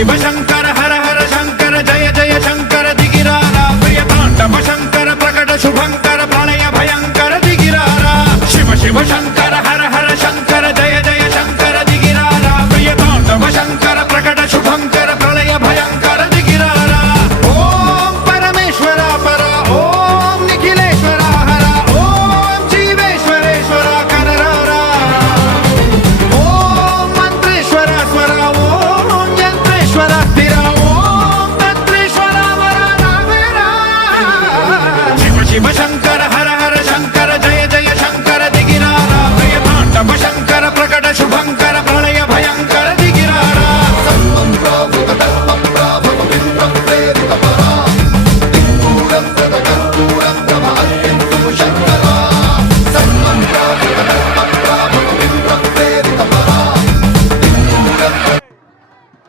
शिव शंकर हर हर शंकर जय जय शंकर दिगिरारा प्रिय तांडव शंकर प्रकट शुभंकर प्रणय भयंकर दिगिरारा शिव शिव शंकर